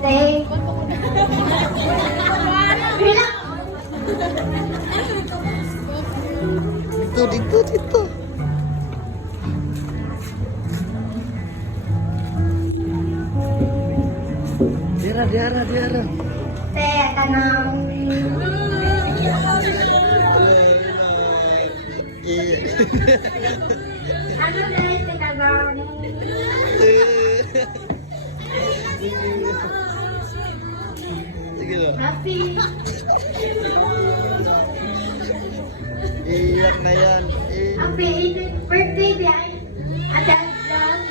Tay. Dito. Diara. Tay, kanang... Ano guys, kanang... Sige na. Happy. Iyak na yan. Happy 18th birthday, day. Adan lang.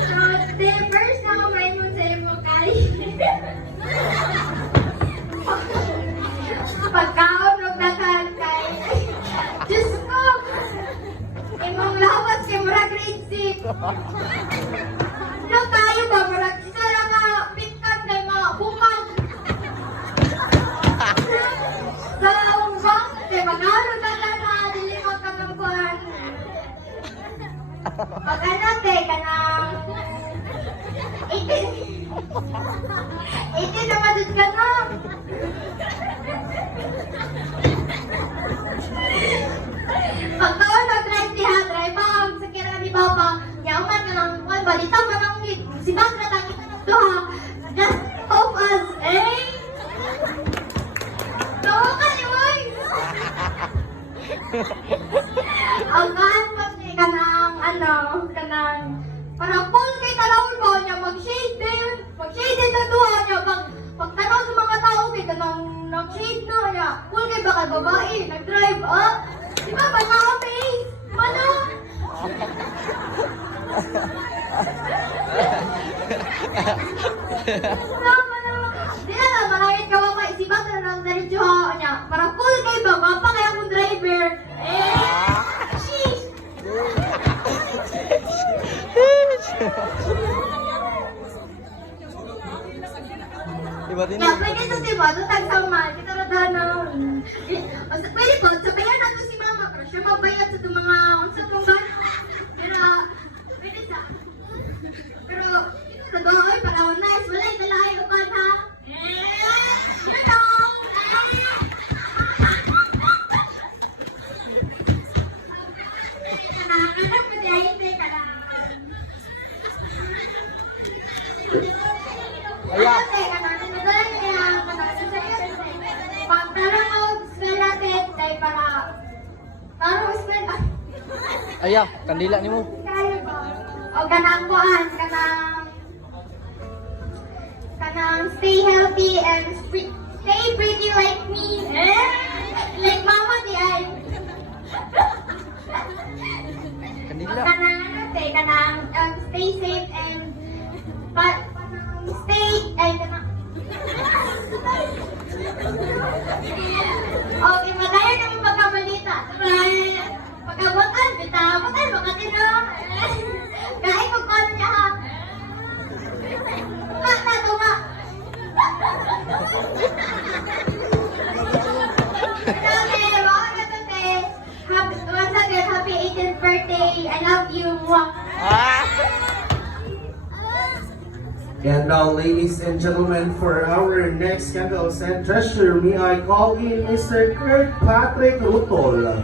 So, the first na may mo sa imo kay. Pagkaon og dakan kay. Diyos ko. Imong lawas kay mura grade 6. No tayo ba mura isa lang nga pitkat kay mga bukag. Sa umbang, kay magaro na na dili magkakampuan. Pag ano te kanang 18 na madud ka na. Pagkaon mag-drive ha, drive ang sa kira ni Papa. Yaman ka lang, balita mo lang si Bakra tangi ka ng duha. Just hope us, eh? Tawa ka ni Moy! Ang kahan ni kanang, kanang, parang full kay talawin ba niya, mag-shade na duha niya, pagtanaw sa mga tao kay kanang nag-shade na niya, full kay baka babae, nag-drive, ah? Di ba, face? Mana? Di na, malangit ka ba si Bakra ng diretso ha, niya, parang full kay ba, mapa kaya akong driver, sheesh! Iba din. Ya, pwede sa diba, tutag sa mal, kita rada na. Pwede po, sabayan na to si mama, pero siya magbayad sa itong mga, sa itong gano'n. Pero, pwede sa, pero, ito na doon, ay, parang nice, wala yung talahay upan ha. Yun lang! Anak mo di ay, ka lang. Aya. Aya, kandila nimo. O kanang kuan, kanang stay healthy and stay pretty like me. Like mama di ay. Kandila. Kanang stay safe and stay ay kanang okay, madaya naman pagkabalita. Pagkabutan, bitabutan, makatinong. Kahit magkano niya ha. Tuma. Okay, welcome to today. Once again, happy 18th birthday. I love you. And now, ladies and gentlemen, for our next candles and treasure, may I call in Mr. Kirkpatrick Rutol.